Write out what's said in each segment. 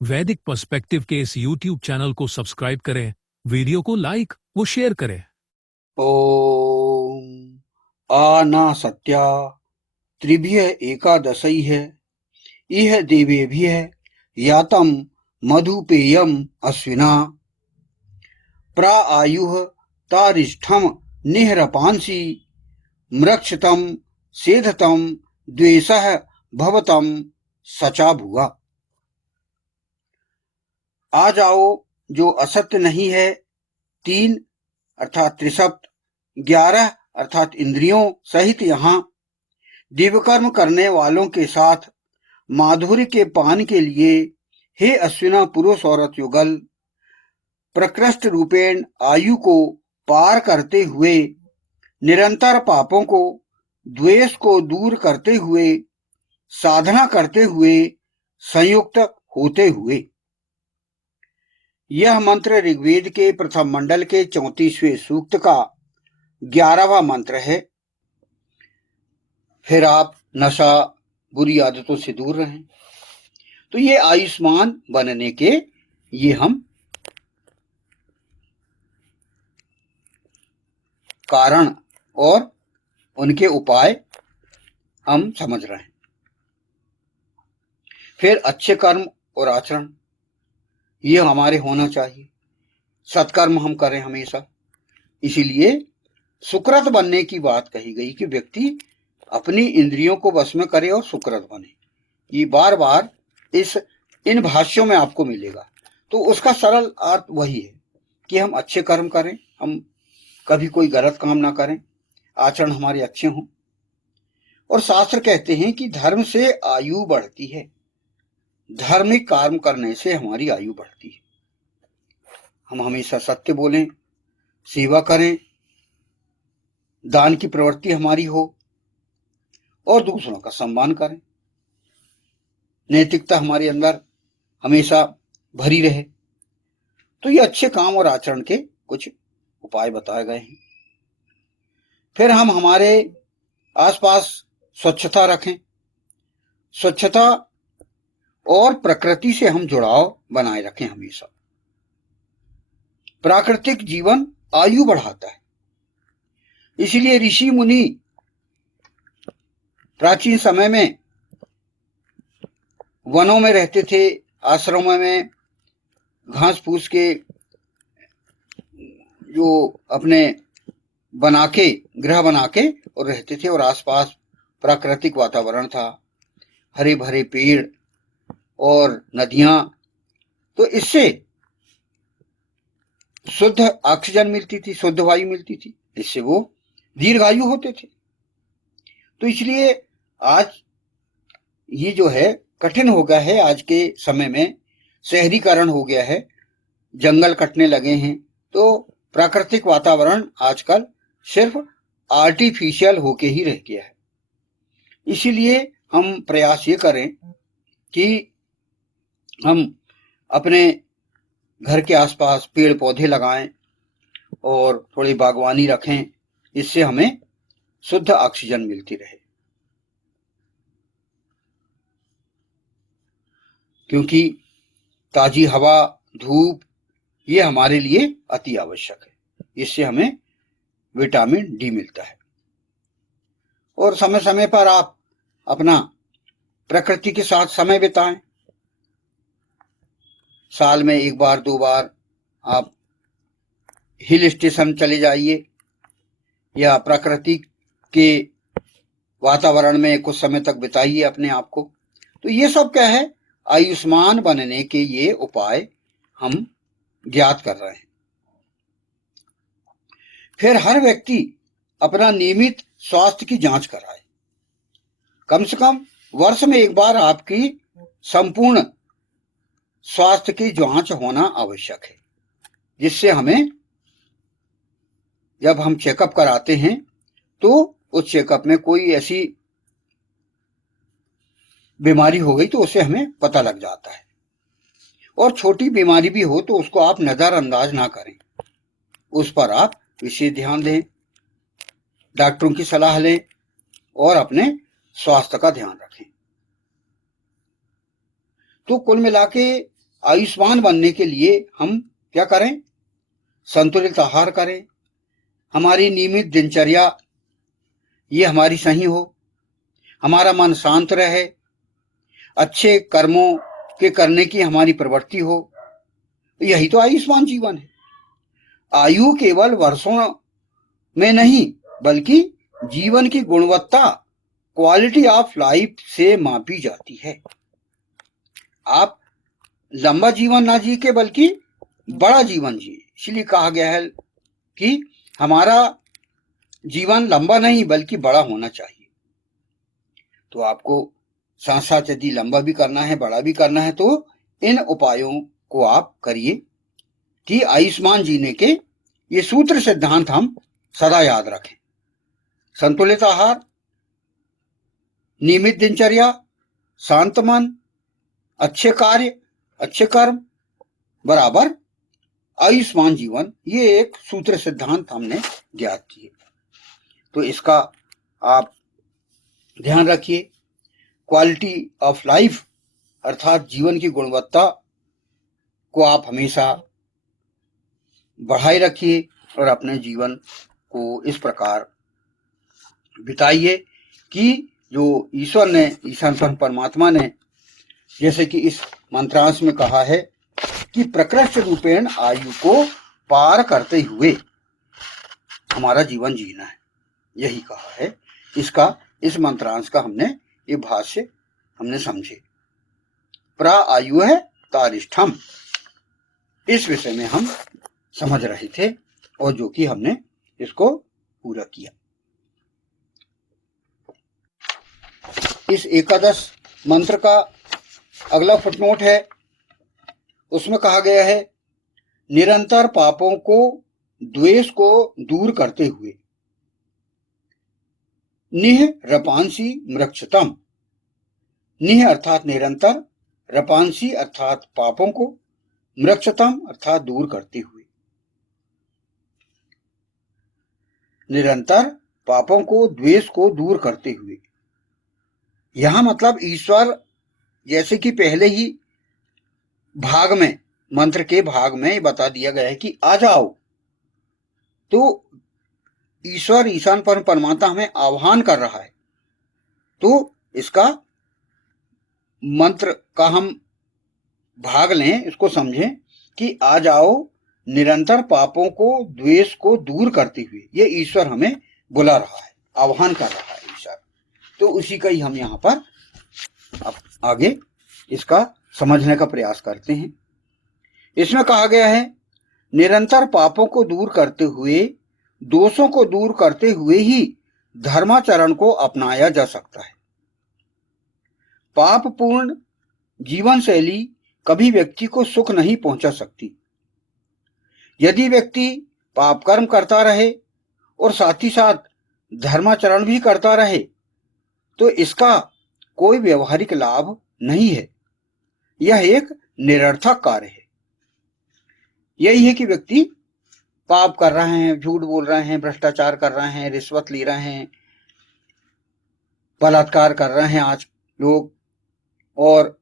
वैदिक पर्सपेक्टिव के इस YouTube चैनल को सब्सक्राइब करें, वीडियो को लाइक व शेयर करें। ओम आनासत्या त्रिभ्य एकादशैः इह देवेभ्यः यातं मधुपेयम् अश्विना प्राआयुः तारिष्ठं निहरपांसि मृक्षतं सेधतं द्वेषः भवतं सचा भुआ। आ जाओ जो असत्य नहीं है, 3 अर्थात त्रिसप्त, 11 अर्थात इंद्रियों सहित यहाँ दिव्यकर्म करने वालों के साथ माधुर्य के पान के लिए हे अश्विना पुरुष औरत युगल, प्रकृष्ट रूपेण आयु को पार करते हुए, निरंतर पापों को द्वेष को दूर करते हुए, साधना करते हुए, संयुक्त होते हुए। यह मंत्र ऋग्वेद के प्रथम मंडल के 34वें सूक्त का 11वां मंत्र है। फिर आप नशा बुरी आदतों से दूर रहें। तो ये आयुष्मान बनने के ये हम कारण और उनके उपाय हम समझ रहे हैं। फिर अच्छे कर्म और आचरण ये हमारे होना चाहिए। सत्कर्म हम करें हमेशा। इसीलिए सुकृत बनने की बात कही गई कि व्यक्ति अपनी इंद्रियों को वश में करे और सुकृत बने। ये बार बार इन भाष्यों में आपको मिलेगा। तो उसका सरल अर्थ वही है कि हम अच्छे कर्म करें, हम कभी कोई गलत काम ना करें, आचरण हमारे अच्छे हों। और शास्त्र कहते हैं कि धर्म से आयु बढ़ती है, धार्मिक कर्म करने से हमारी आयु बढ़ती है। हम हमेशा सत्य बोलें, सेवा करें, दान की प्रवृत्ति हमारी हो और दूसरों का सम्मान करें। नैतिकता हमारे अंदर हमेशा भरी रहे। तो ये अच्छे काम और आचरण के कुछ उपाय बताए गए हैं। फिर हम हमारे आसपास स्वच्छता रखें। स्वच्छता और प्रकृति से हम जुड़ाव बनाए रखें हमेशा। प्राकृतिक जीवन आयु बढ़ाता है। इसलिए ऋषि मुनि प्राचीन समय में वनों में रहते थे, आश्रमों में घास फूस के जो अपने गृह बना के और रहते थे, और आसपास प्राकृतिक वातावरण था, हरे भरे पेड़ और नदियां। तो इससे शुद्ध ऑक्सीजन मिलती थी, शुद्ध वायु मिलती थी, इससे वो दीर्घायु होते थे। तो इसलिए आज ये जो है कठिन हो गया है। आज के समय में शहरीकरण हो गया है, जंगल कटने लगे हैं, तो प्राकृतिक वातावरण आजकल सिर्फ आर्टिफिशियल होके ही रह गया है। इसीलिए हम प्रयास ये करें कि हम अपने घर के आसपास पेड़ पौधे लगाएं और थोड़ी बागवानी रखें, इससे हमें शुद्ध ऑक्सीजन मिलती रहे। क्योंकि ताजी हवा, धूप ये हमारे लिए अति आवश्यक है। इससे हमें विटामिन डी मिलता है। और समय समय पर आप अपना प्रकृति के साथ समय बिताएं। साल में 1 बार 2 बार आप हिल स्टेशन चले जाइए या प्रकृति के वातावरण में कुछ समय तक बिताइए अपने आप को। तो ये सब क्या है, आयुष्मान बनने के ये उपाय हम ज्ञात कर रहे हैं। फिर हर व्यक्ति अपना नियमित स्वास्थ्य की जांच कराए। कम से कम वर्ष में 1 बार आपकी संपूर्ण स्वास्थ्य की जांच होना आवश्यक है, जिससे हमें जब हम चेकअप कराते हैं तो उस चेकअप में कोई ऐसी बीमारी हो गई तो उसे हमें पता लग जाता है। और छोटी बीमारी भी हो तो उसको आप नजरअंदाज ना करें, उस पर आप विशेष ध्यान दें, डॉक्टरों की सलाह लें और अपने स्वास्थ्य का ध्यान रखें। तो कुल मिला के आयुष्मान बनने के लिए हम क्या करें? संतुलित आहार करें, हमारी नियमित दिनचर्या ये हमारी सही हो, हमारा मन शांत रहे, अच्छे कर्मों के करने की हमारी प्रवृत्ति हो। यही तो आयुष्मान जीवन है। आयु केवल वर्षों में नहीं बल्कि जीवन की गुणवत्ता, क्वालिटी ऑफ लाइफ से मापी जाती है। आप लंबा जीवन ना जी के बल्कि बड़ा जीवन जिए। इसलिए कहा गया है कि हमारा जीवन लंबा नहीं बल्कि बड़ा होना चाहिए। तो आपको साथ साथ यदि लंबा भी करना है, बड़ा भी करना है, तो इन उपायों को आप करिए कि आयुष्मान जीने के ये सूत्र सिद्धांत हम सदा याद रखें। संतुलित आहार, नियमित दिनचर्या, शांत मन, अच्छे कार्य, अच्छे कर्म बराबर आयुष्मान जीवन, ये एक सूत्र सिद्धांत हमने ज्ञात किए। तो इसका आप ध्यान रखिए। क्वालिटी ऑफ लाइफ अर्थात जीवन की गुणवत्ता को आप हमेशा बढ़ाए रखिए और अपने जीवन को इस प्रकार बिताइए कि जो ईश्वर ने, ईशान परमात्मा ने जैसे कि इस मंत्रांश में कहा है कि प्रकृष्ट रूपेण आयु को पार करते हुए हमारा जीवन जीना है, यही कहा है। इसका इस मंत्रांश का हमने ये भाष्य हमने समझे। प्रा आयु है तारिष्ठम, इस विषय में हम समझ रहे थे और जो कि हमने इसको पूरा किया। इस एकादश मंत्र का अगला फुटनोट है, उसमें कहा गया है निरंतर पापों को, द्वेष को दूर करते हुए निह रपांसी मृक्षतम। निह अर्थात निरंतर, रपांसी अर्थात पापों को, मृक्षतम अर्थात दूर करते हुए। निरंतर पापों को, द्वेष को दूर करते हुए, यहां मतलब ईश्वर, जैसे कि पहले ही भाग में, मंत्र के भाग में बता दिया गया है कि आ जाओ, तो ईश्वर, ईशान परमात्मा हमें आह्वान कर रहा है। तो इसका मंत्र का हम भाग लें, इसको समझें कि आ जाओ निरंतर पापों को, द्वेष को दूर करते हुए। ये ईश्वर हमें बुला रहा है, आह्वान कर रहा है ईश्वर। तो उसी का ही हम यहाँ पर अब आगे इसका समझने का प्रयास करते हैं। इसमें कहा गया है निरंतर पापों को दूर करते हुए, दोषों को दूर करते हुए ही धर्माचरण को अपनाया जा सकता है। पापपूर्ण जीवन शैली कभी व्यक्ति को सुख नहीं पहुंचा सकती। यदि व्यक्ति पाप कर्म करता रहे और साथ ही साथ धर्माचरण भी करता रहे तो इसका कोई व्यवहारिक लाभ नहीं है। यह एक निरर्थक कार्य है। यही है कि व्यक्ति पाप कर रहे हैं, झूठ बोल रहे हैं, भ्रष्टाचार कर रहे हैं, रिश्वत ले रहे हैं, बलात्कार कर रहे हैं आज लोग, और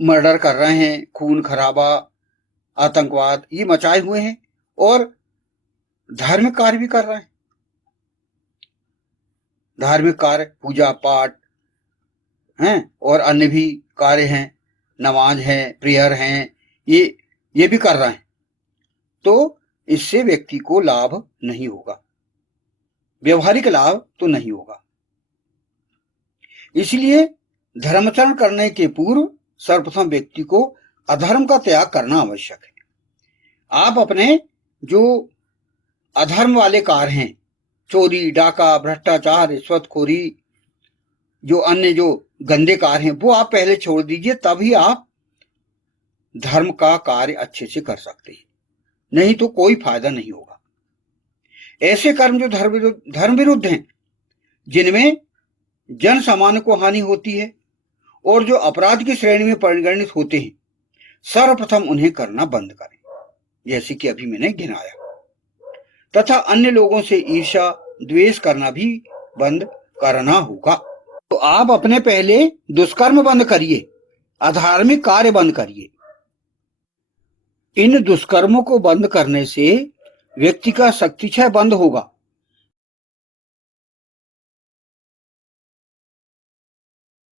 मर्डर कर रहे हैं, खून खराबा, आतंकवाद ये मचाए हुए हैं, और धार्मिक कार्य भी कर रहे हैं। धार्मिक कार्य, पूजा पाठ हैं और अन्य भी कार्य हैं, नमाज है, प्रेयर हैं, ये भी कर रहे हैं। तो इससे व्यक्ति को लाभ नहीं होगा, व्यवहारिक लाभ तो नहीं होगा। इसलिए धर्माचरण करने के पूर्व सर्वप्रथम व्यक्ति को अधर्म का त्याग करना आवश्यक है। आप अपने जो अधर्म वाले कार्य हैं, चोरी, डाका, भ्रष्टाचार, रिश्वतखोरी, जो अन्य जो गंदे कार्य हैं, वो आप पहले छोड़ दीजिए, तभी आप धर्म का कार्य अच्छे से कर सकते हैं। नहीं तो कोई फायदा नहीं होगा। ऐसे कर्म जो धर्म विरुद्ध हैं, जिनमें जन सामान्य को हानि होती है और जो अपराध की श्रेणी में परिगणित होते हैं, सर्वप्रथम उन्हें करना बंद करें, जैसे कि अभी मैंने गिनाया। तथा अन्य लोगों से ईर्ष्या, द्वेष करना भी बंद करना होगा। तो आप अपने पहले दुष्कर्म बंद करिए, अधार्मिक कार्य बंद करिए, इन दुष्कर्मों को बंद करने से व्यक्ति का शक्तिक्षय बंद होगा